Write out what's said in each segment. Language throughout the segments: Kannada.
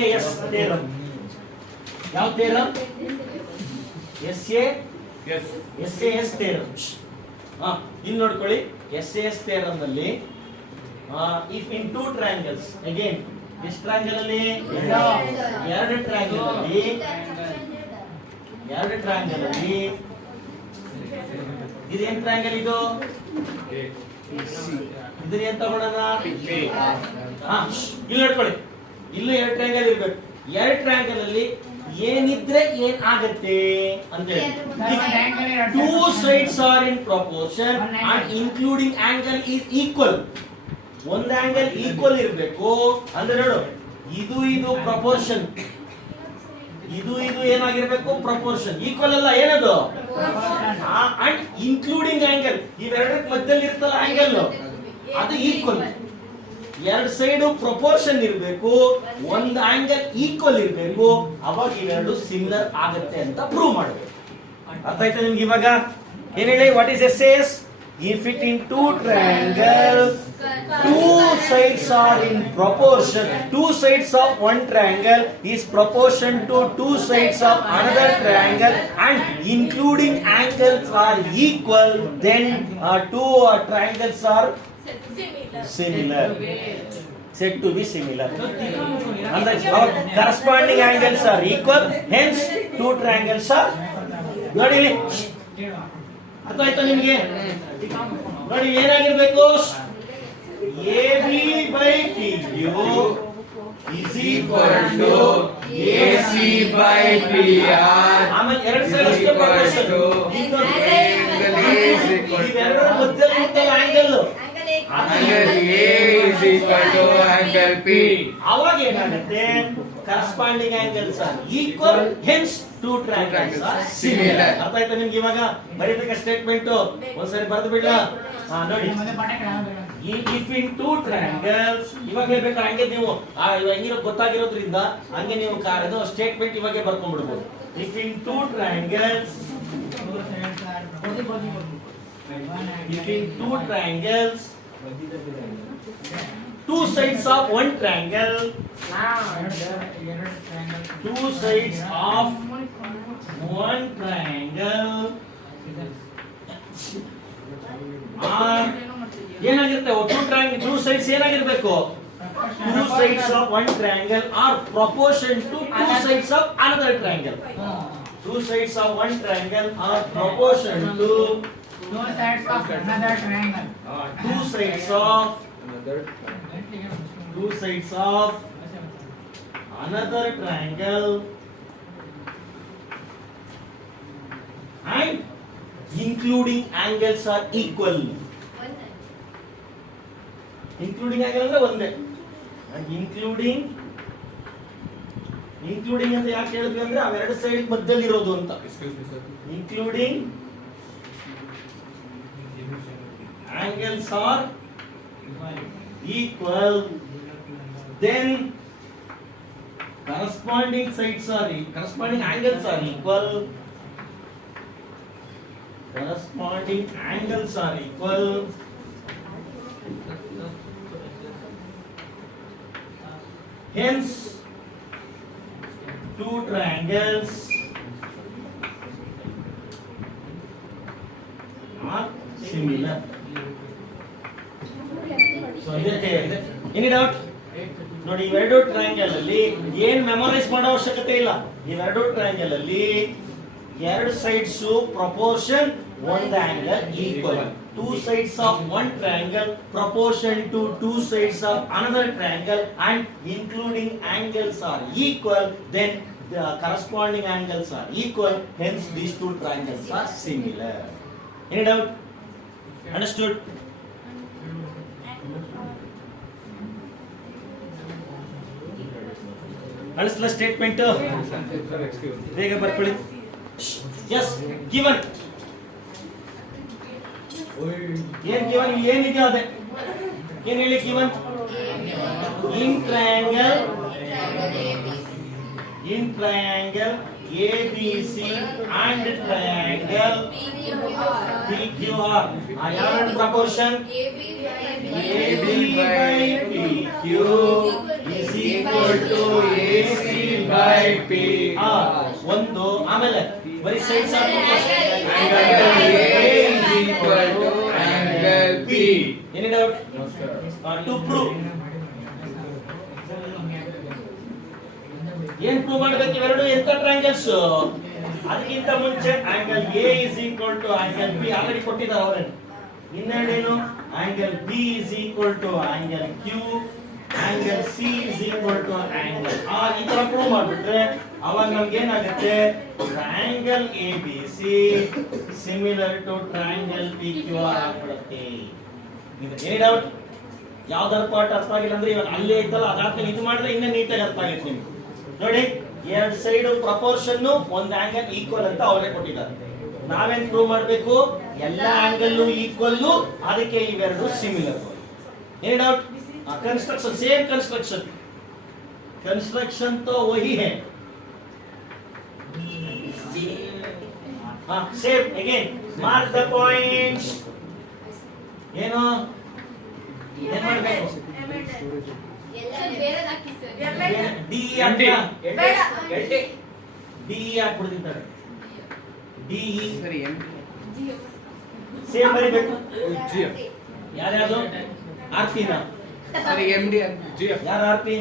SAS theorem. ಯಾವ ಥಿಯರಂ? SAS theorem. ಇಲ್ಲಿ ನೋಡ್ಕೊಳ್ಳಿ, SAS ಥಿಯರಂ ನಲ್ಲಿ if in two triangles, again ಎಷ್ಟು ಟ್ರಯಾಂಗಲ್ ಅಲ್ಲಿ? ಎರಡು ಟ್ರಯಾಂಗಲ್ ಅಲ್ಲಿ ಇದೇನ್ ಟ್ರಯಾಂಗಲ್ ಇದು? ಇದನ್ನ ಏನ್ ತಗೊಳ್ಳೋಣ? ಇಲ್ಲಿ ನೋಡ್ಕೊಳ್ಳಿ, ಇಲ್ಲೂ ಎರಡು ಟ್ರಯಾಂಗಲ್ ಇರ್ಬೇಕು. ಎರಡು ಟ್ರಯಾಂಗಲ್ ಅಲ್ಲಿ ಏನಿದ್ರೆ ಏನ್ ಆಗತ್ತೆ ಅಂತ ಹೇಳಿ, two sides are in proportion and including angle is equal. ಒಂದ್ ಆಂಗಲ್ ಈಕ್ವಲ್ ಇರ್ಬೇಕು ಅಂದ್ರೆ ನೋಡು, ಇದು ಪ್ರಪೋರ್ಷನ್, ಇದು ಏನಾಗಿರ್ಬೇಕು? ಪ್ರಪೋರ್ಷನ್. ಈಕ್ವಲ್ ಅಲ್ಲ, ಏನದು? ಅಂಡ್ ಇನ್ಕ್ಲೂಡಿಂಗ್ ಆಂಗಲ್, ಇವೆರಡರ ಮಧ್ಯದಲ್ಲಿ ಇರ್ತಲ್ಲ ಆಂಗಲ್, ಅದು ಈಕ್ವಲ್. ಎರಡು ಸೈಡ್ ಪ್ರಪೋರ್ಷನ್ ಇರಬೇಕು, ಒಂದು ಆಂಗಲ್ ಈಕ್ವಲ್ ಇರಬೇಕು, ಅವಾಗ ಇವೆರಡು ಸಿಮಿಲರ್ ಆಗತ್ತೆ ಅಂತ ಪ್ರೂವ್ ಮಾಡಬೇಕು. ಅರ್ಥ ಆಯ್ತಾ ನಿಮ್ಗೆ? ಇವಾಗ ಏನ್ ಹೇಳಿ, what is SAS? If it in two triangles, two sides are in proportion, two sides of one triangle is proportion to two sides of another triangle and including angles are equal, then two triangles are similar, said to be similar. And the corresponding angles are equal, hence two triangles are. ನೋಡಿ ಇಲ್ಲಿ ಅರ್ಥ ಆಯ್ತಾ ನಿಮಗೆ? ನೋಡಿ ಏನಾಗಿರ್ಬೇಕು? AB by PQ is equal to AC by PR. ಆಮೇಲೆ ಎರಡು ಸೈಡ್ ಅಷ್ಟೇ ಪ್ರಪೋರ್ಷನ್. ಇವೆರಡರ ಮಧ್ಯದಲ್ಲಿ ಇರ್ತಲ್ಲ angle, angle A is equal to angle P. ಅವಾಗ ಏನಾಗುತ್ತೆ? corresponding angles are equal, hence two triangles are similar. ಅರ್ಥ ಆಯ್ತಾ ನಿಮ್ಗೆ? ಇವಾಗ ಬರೀಬೇಕಾ ಸ್ಟೇಟ್ಮೆಂಟ್? ಒಂದ್ಸರಿ ಬರೆದು ಬಿಡ್ಲಾ? ನೋಡಿ, if in two triangles, ಇವಾಗ ಹೇಳ್ಬೇಕಾ ಹಂಗೆ ನೀವು ಹೆಂಗಿರೋ ಗೊತ್ತಾಗಿರೋದ್ರಿಂದ ಹಂಗೆ ನೀವು ಸ್ಟೇಟ್ಮೆಂಟ್ ಇವಾಗೆ ಬರ್ಕೊಂಡ್ಬಿಡ್ಬೋದು. if in two triangles, two sides of one triangle, two sides of one triangle are ಏನಾಗಿರುತ್ತೆ? two sides ಏನಾಗಿರ್ಬೇಕು? two sides of one triangle are proportion to two sides of another triangle. Two sides of one triangle are proportion to two sides of another triangle. Two sides of another triangle and including angles are equal. Including angle ಅಂದ್ರೆ ಒಂದೇ, and including ಅಂತ ಯಾಕೆ ಹೇಳಿದ್ವಿ ಅಂದ್ರೆ ಅವೆರಡು ಸೈಡ್ ಮಧ್ಯದಲ್ಲಿ ಇರೋದು ಅಂತ. including angles are equal, then corresponding angles are equal, hence two triangles are similar. So any doubt? ನೋಡಿ, ಇವೆರಡು ಟ್ರಯಾಂಗಲ್ ಅಲ್ಲಿ ಏನ್ ಮೆಮೊರೈಸ್ ಮಾಡೋ ಅವಶ್ಯಕತೆ ಇಲ್ಲ. ಇವೆರಡು ಟ್ರಯಾಂಗಲ್ ಅಲ್ಲಿ ಎರಡು ಸೈಡ್ಸ್ ಪ್ರಪೋರ್ಷನ್, ಒಂದು angle equal. two sides of one triangle proportion to two sides of another triangle and including angles are equal, then the corresponding angles are equal, hence these two triangles are similar. Any doubt? Understood? Understood the statement? ಬೇಗ ಬರ್ಕೊಳ್ಳಿ. Yes, given. ಏನ್ ಗಿವನ್? ಏನಿದೆಯೋ ಅದೇ. ಏನ್ ಹೇಳಿ given? in triangle ABC and triangle PQR. ಯಾವ proportion? AB by PQ is equal to AC by P. ಒಂದು ಆಮೇಲೆ ಬರೀ sides Angle A is equal to angle P. Any doubt to prove ಏನ್ ಪ್ರೂವ್ ಮಾಡ್ಬೇಕು ಇವೆರಡು ಎಂತ ಟ್ರಯಾಂಗಲ್ಸ್ ಅದಕ್ಕಿಂತ ಮುಂಚೆ angle A is equal to angle B already ಕೊಟ್ಟಿದ್ದಾರೆ ಅವರೇ ಇನ್ನೇನು angle B is equal to angle Q angle C is equal to angle R ಈ ತರ ಪ್ರೂವ್ ಮಾಡ್ಬಿಟ್ರೆ ಅವಾಗ ನಮ್ಗೆ ಏನಾಗುತ್ತೆ triangle A B C similar to triangle P Q R ಆಗ್ಬಿಡುತ್ತೆ ಏನಿ ಡೌಟ್ ಯಾವ್ದಾರ ಪಾರ್ಟ್ ಅರ್ಥ ಆಗಿಲ್ಲ ಅಂದ್ರೆ ಇವಾಗ ಅಲ್ಲೇ ಐತಲ್ಲ ಅದಾದ್ಮೇಲೆ ಇದು ಮಾಡಿದ್ರೆ ಇನ್ನೂ ನೀಟಾಗಿ ಅರ್ಥ ಆಗುತ್ತೆ ನಿಮ್ಗೆ ನೋಡಿ ಎರಡು ಸೈಡ್ ಪ್ರಪೋರ್ಷನ್ ಒಂದು ಆಂಗಲ್ ಈಕ್ವಲ್ ಅಂತ ಅವರೇ ಕೊಟ್ಟಿದ್ದಾರೆ ನಾವೇನ್ ಪ್ರೂವ್ ಮಾಡಬೇಕು ಎಲ್ಲ ಆಂಗಲ್ ಈಕ್ವಲ್ ಅದಕ್ಕೆ ಇವೆರಡು ಸಿಮಿಲರ್ ಏನ್ ಡೌಟ್ कंस्ट्रक्शन सेम कंस्ट्रक्शन तो वही है same again mark the points ಏನು ಏನು ಮಾಡಬೇಕು ಡಿ ಅಂತ ಡಿ ಹಾಕ್ಬಿಡ್ತಿದ್ದಾರೆ ಡಿ ಸರಿ ಸೇಮ್ ಬರಿಬೇಕು ಯಾರ್ಯಾವುದು ಆರ್ತಿನ ಸರಿ MD GF ಯಾರು Aarti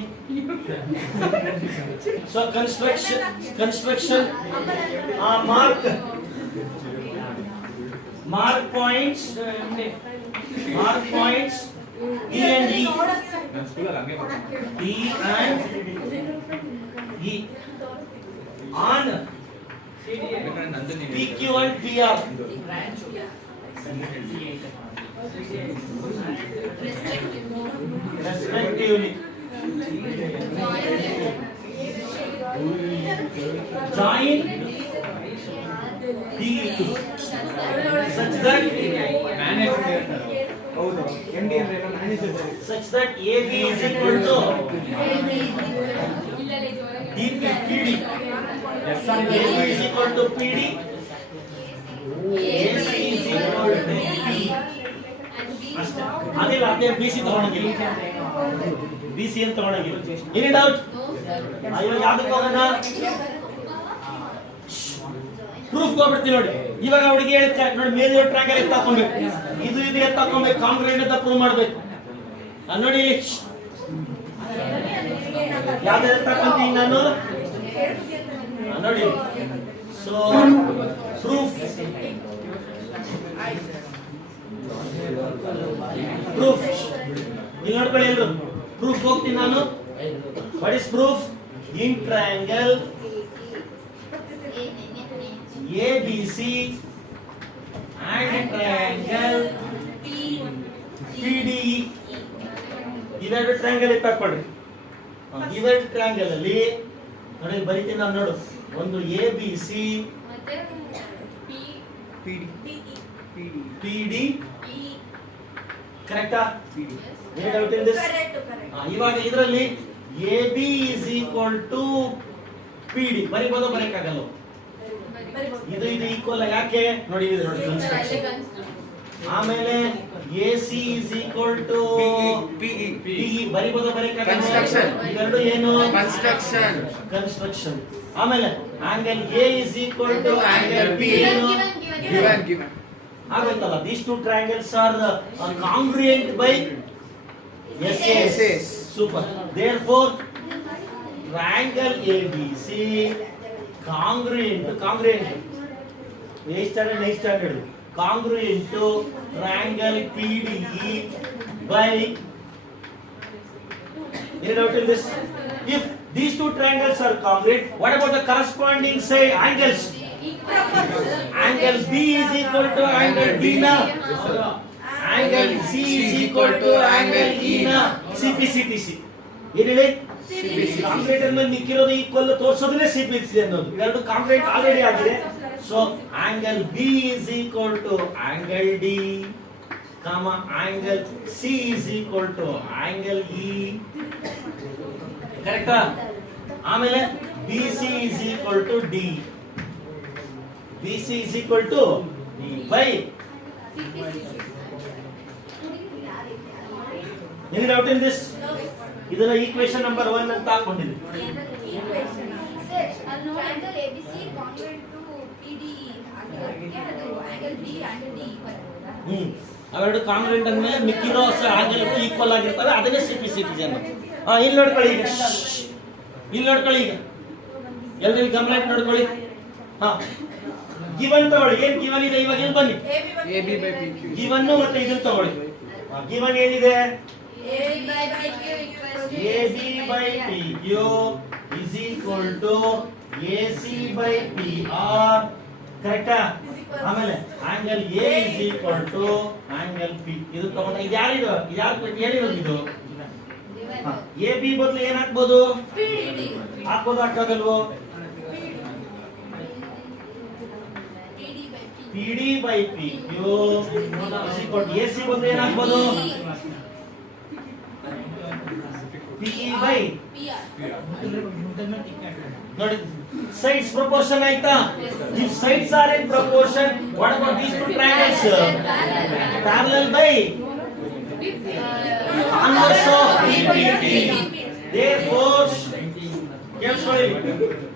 so construction mark points D and E D and E on PQ and PR respectively join D such that such that AB is equal to DP PD AB is equal to PD AC is equal to P ಅದಿಲ್ಲ ಅದೇ BC ತಗೊಂಡಿಲ್ಲ BC ಅಂತ ತಗೊಂಡಿಲ್ಲ ಎನಿ ಡೌಟ್ ಅಯ್ಯೋ ಯಾವ್ದಕ್ಕೆ ಹೋಗೋಣ ಪ್ರೂಫ್ ಕೊಡ್ಬಿಡ್ತೀನಿ ನೋಡಿ ಇವಾಗ ಹುಡುಗಿ ಹೇಳ್ತಾ ನೋಡಿ ಮೇಲೆ ಟ್ರ್ಯಾಂಗಲ್ ಎತ್ತ ಹಾಕೊಬೇಕು ಇದು ಎತ್ತ ಹಾಕೊಬೇಕು ಕಾಂಕ್ರೀಟ್ ಅಂತ ಪ್ರೂವ್ ಮಾಡ್ಬೇಕು ನೋಡಿ ಯಾವ್ದು ಎತ್ತ ಹಾಕೊಂತೀನಿ ನಾನು ನೋಡಿ ಸೊ ಪ್ರೂಫ್ ಇಲ್ಲಿ ನೋಡ್ಕೊಳ್ಳಿ ಎಲ್ಲರೂ ಪ್ರೂಫ್ ಹೋಗ್ತೀನಿ ನಾನು what is proof in triangle ABC and triangle PDE ಇವೆರಡು ಟ್ರಯಾಂಗಲ್ ಇತ್ತು ಹಾಕೊಳ್ಳಿ ಇವೆರಡು ಟ್ರಯಾಂಗಲ್ ಅಲ್ಲಿ ನೋಡಿ ಬರೀತೀನಿ ನಾನು ನೋಡು ಒಂದು ABC PD ಕರೆಕ್ಟಾ ಏನು ಡೌಟ್ ಇನ್ ದಿಸ್ ಇವಾಗ ಇದರಲ್ಲಿ AB is equal to PD ಬರಿಬೋದು ಬರಕ್ಕಾಗಲ್ಲ ಇದು ಈಕ್ವಲ್ ಯಾಕೆ ನೋಡಿ ಇದು ನೋಡಿ ಕನ್ಸ್ಟ್ರಕ್ಷನ್ ಆಮೇಲೆ AC is equal to PE ಬರಿಬೋದು ಬರಕ್ಕಾಗಲ್ಲ ಕನ್ಸ್ಟ್ರಕ್ಷನ್ ಇವೆರಡು ಏನು ಕನ್ಸ್ಟ್ರಕ್ಷನ್ ಆಮೇಲೆ angle A is equal to angle B ಏನು given ಆಗುತ್ತಲ್ಲ these two triangles are congruent by SS super therefore triangle ABC congruent next standard congruent to triangle PDE by any doubt in this if these two triangles are congruent what about the corresponding say angles angle B is equal to angle D na angle C is equal to angle E na CPCTC ಏನು ಹೇಳಿ ಕಾಂಕ್ರೀಟ್ ಮೇಲೆ ಮಿಕ್ಕಿರೋದು ಈಕ್ವಲ್ ತೋರಿಸೋದನ್ನೇ CPCT ಅನ್ನೋದು ಇವೆರಡು ಕಾಂಕ್ರೀಟ್ ಆಲ್ರೆಡಿ ಆಗಿದೆ so angle B is equal to angle D comma angle C is equal to angle E ಕರೆಕ್ಟಾ ಆಮೇಲೆ BC is equal to D BC is equal to D by any doubt in this ಇದನ್ನ ಈಕ್ವೇಶನ್ ನಂಬರ್ 1 ಅಂತ ಹಾಕೊಂಡಿದ್ವಿ. ಸರ್ ಅಲ್ಲಿ angle ABC congruent to PD ಆಗಿರೋದಕ್ಕೆ ಅದು angle B angle D equal ಆಗುತ್ತಾ? ಅವೆರಡು ಕಾಂಗ್ರೆಂಟ್ ಅಂದ್ಮೇಲೆ ಮಿಕ್ಕಿರೋ ಆಂಗಲ್ ಈಕ್ವಲ್ ಆಗಿರ್ತವೆ, ಅದನ್ನೇ ಸಿಂಪ್ಲಿಸಿಟಿ ಅನ್ನೋದು. ಇಲ್ಲಿ ನೋಡ್ಕೊಳ್ಳಿ ಈಗ, ಇಲ್ಲಿ ನೋಡ್ಕೊಳ್ಳಿ ಈಗ, ಎಲ್ಲರಲ್ಲಿ ಗಮನ ಇಟ್ಟು ನೋಡ್ಕೊಳ್ಳಿ. ಗಿವನ್ ತಗೊಳ್ಳಿ, ಏನ್ ಗಿವನ್ ಇದೆ ಇವಾಗ, ಇಲ್ಲಿ ಬನ್ನಿ. AB by PQ. ಗಿವನ್ ಮತ್ತೆ ಇದನ್ನ ತಗೊಳ್ಳಿ. ಗಿವನ್ ಏನಿದೆ? AB by Q equals to AB by PQ is equal to AC by PR. ಕರೆಕ್ಟಾ? ಆಮೇಲೆ angle A is equal to angle P. ಇದು ತಗೊಂಡ ಇದು ಯಾರಿದು? ಇದು ಯಾರು ಹೇಳಿರೋದು ಇದು? AB ಬದಲು ಏನ್ ಹಾಕ್ಬೋದು? PD ಹಾಕ್ಬೋದು, ಹಾಕಾಗಲ್ವೋ? PD by PQ is equal to AC ಬದಲು ಏನ್ ಹಾಕ್ಬೋದು? PE by ನೋಡಿ, sides proportion ಆಯ್ತಾ? If sides are in proportion, what about these two triangles? Parallel by converse of PPT.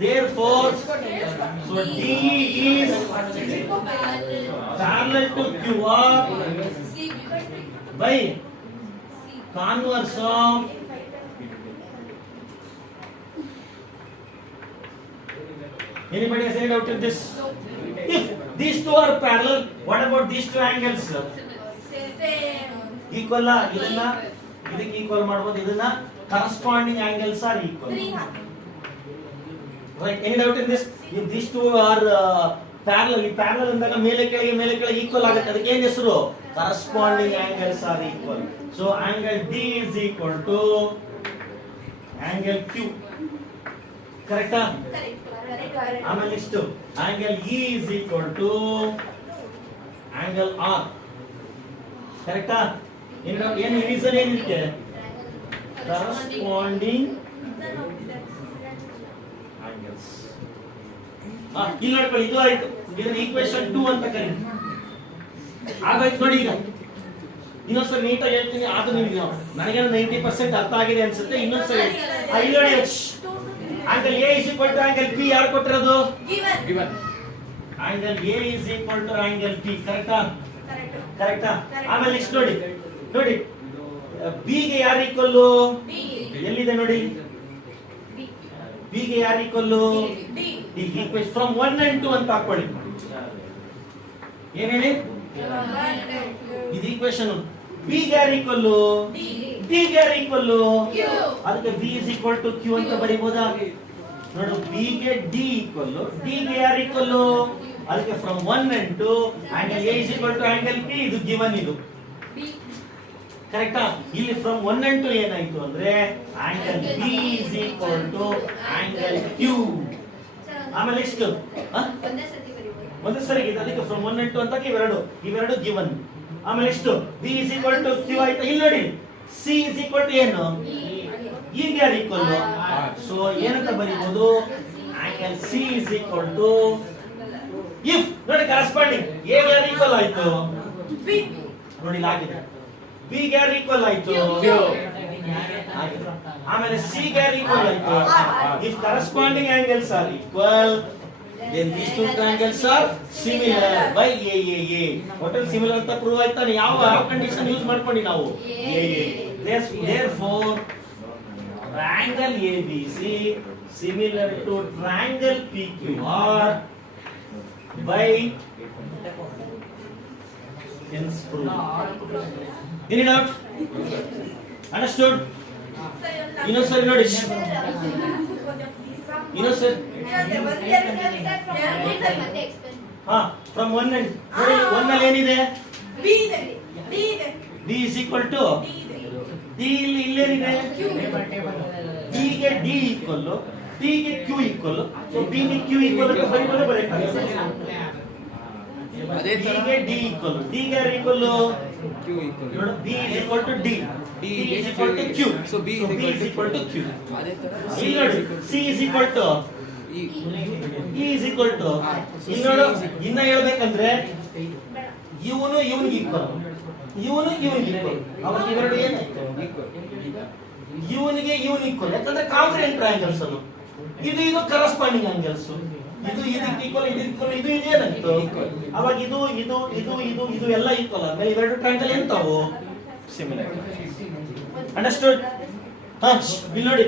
Therefore, so D is parallel to QR by converse of anybody has any doubt in this? If these two are parallel, what about these two angles? Equal la, ಇದನ್ನ ಇದಕ್ಕೆ ಈಕ್ವಲ್ ಮಾಡಬಹುದು, ಇದನ್ನ corresponding angles are equal. Right? Any doubt in this? If these two are parallel, ಈ parallel ಅಂದಾಗ ಮೇಲೆ ಕೆಳಗೆ ಈಕ್ವಲ್ ಆಗುತ್ತೆ, ಅದಕ್ಕೆ ಏನು ಹೆಸರು? Corresponding angles are equal. So angle D is equal to angle Q. ಕರೆಕ್ಟಾ? ಆಮೇಲೆ next angle E is equal to angle R. ಕರೆಕ್ಟಾ? ಏನು ರೀಸನ್ ಏನಿದೆ? Corresponding angles. ಇಲ್ಲಿ ನೋಡ್ಕೊಳ್ಳಿ, ಇದು ಆಯ್ತು. ಇದನ್ನ ಈಕ್ವೇಶನ್ 2 ಅಂತ ಕರೀತೀವಿ. ಆಗೋಯ್ತು ನೋಡಿ. ಈಗ ಇನ್ನೊಂದ್ಸರಿ ನೀಟಾಗಿ ಹೇಳ್ತೀನಿ, ಆದ್ರೂ ನಿಮಗೆ ನನಗೇನೋ 90% ಅರ್ಥ ಆಗಿದೆ ಅನ್ಸುತ್ತೆ. ಇನ್ನೊಂದ್ಸರಿ ಇಲ್ಲಿ ನೋಡಿ, angle A is equal to angle P ಯಾರು ಕೊಟ್ಟಿರೋದು? Given. angle A is equal to angle P. ಕರೆಕ್ಟಾ? ಆಮೇಲೆ ನೆಕ್ಸ್ಟ್ ನೋಡಿ B ಗೆ ಯಾರು ಈಕ್ವಲ್? ಎಲ್ಲಿದೆ ನೋಡಿ, B ಗೆ ಯಾರು equal? D. Equation from 1 and 2 ಅಂತ ಹಾಕೊಳ್ಳಿ. ಏನ್ ಹೇಳಿ? ಇದು ಈಕ್ವೇಶನ್. B ಗೆ ಯಾರು ಈಕ್ವಲ್? D ಗೆ ಯಾರು ಈಕ್ವಲ್? ಅದಕ್ಕೆ B is equal to Q ಅಂತ ಬರೀಬಹುದಾ? ನೋಡು, B ಗೆ D ಈಕ್ವಲ್, D ಗೆ ಯಾರು ಈಕ್ವಲ್? ಅದಕ್ಕೆ from 1 and 2 angle A is equal to angle P. ಇದು ಗಿವನ್, ಇದು ಕರೆಕ್ಟಾ? ಇಲ್ಲಿ ಫ್ರಮ್ 1 and 2 ಏನಾಯ್ತು ಅಂದ್ರೆ angle B is equal to angle Q. ಆಮೇಲೆ ನೆಕ್ಸ್ಟ್ ಒಂದೇ ಸರಿ ಇದೆ, ಅದಕ್ಕೆ ಫ್ರಮ್ 1 and 2 ಅಂತ ಇವೆರಡು ಗಿವನ್. ಆಮೇಲೆ next B is equal to Q ಆಯ್ತಾ? ಇಲ್ಲಿ ನೋಡಿ, C is equal to ಏನು? E ಗೆ ಯಾರು ಈಕ್ವಲ್? ಸೊ ಏನಂತ ಬರೀಬಹುದು? angle C is equal to if ನೋಡಿ ಕರೆಸ್ಪಾಂಡಿಂಗ್ A ಗೆ ಯಾರು ಈಕ್ವಲ್ ಆಯ್ತು? ನೋಡಿ ಆಗಿದೆ. B ಗೆ ಯಾರು ಈಕ್ವಲ್ ಆಯ್ತು? ಆಮೇಲೆ C ಗೆ ಯಾರು ಈಕ್ವಲ್ ಆಯ್ತು? if corresponding angles are equal, then these two triangles are similar by AAA. Total similar ಅಂತ ಪ್ರೂವ್ ಆಯ್ತಾ? ಯಾವ ಕಂಡೀಷನ್ ಯೂಸ್ ಮಾಡ್ಕೊಂಡಿ ನಾವು? AAA. Therefore, triangle ABC similar to triangle PQR by hence proved. Any doubt? Understood? ಇನ್ನೊಂದ್ಸರಿ ನೋಡಿ, ಇನ್ನೊಂದ್ಸರಿ ಫ್ರಮ್ 1 and ನೋಡಿ, 1 ಅಲ್ಲಿ ಏನಿದೆ? D is equal to D. ಇಲ್ಲೇನಿದೆ? D ಗೆ D ಈಕ್ವಲ್, D ಗೆ Q ಈಕ್ವಲ್. ಸೊ D ಗೆ Q ಈಕ್ವಲ್ ಅಂತ ಬರೀಬೇಕಾಗುತ್ತೆ. ಅದೇ ತರ D ಗೆ D ಈಕ್ವಲ್, D ಗೆ ಯಾರು ಈಕ್ವಲ್? Q equal. ನೋಡಿ, B is equal to D. D is equal to Q. So B is equal to Q. ಅದೇ ತರ ಇಲ್ಲಿ ನೋಡಿ, C is equal to E. E is equal to. ಇಲ್ಲಿ ನೋಡು, ಇನ್ನ ಹೇಳ್ಬೇಕಂದ್ರೆ ಇವನು ಇವನಿಗೆ ಈಕ್ವಲ್, ಇವನು ಇವನಿಗೆ ಈಕ್ವಲ್. ಅವಾಗ ಇವೆರಡು ಏನಾಯ್ತು? Equal. ಇವನಿಗೆ ಇವನ್ ಈಕ್ವಲ್, ಯಾಕಂದ್ರೆ ಕಾಂಗ್ರೆಂಟ್ ಟ್ರಯಾಂಗಲ್ಸ್ ಅದು. ಇದು ಕರಸ್ಪಾಂಡಿಂಗ್ ಆಂಗಲ್ಸ್. ಇದು ಈಕ್ವಲ್, ಇದು ಏನಾಯ್ತು? ಅವಾಗ ಇದು ಎಲ್ಲ ಈಕ್ವಲ್ ಆದ್ಮೇಲೆ ಇವೆರಡು ಟ್ರಯಾಂಗಲ್ ಎಂತವು? ಸಿಮಿಲರ್. ಅಂಡರ್ಸ್ಟುಡ್? ಹಾ, ಇಲ್ಲಿ ನೋಡಿ.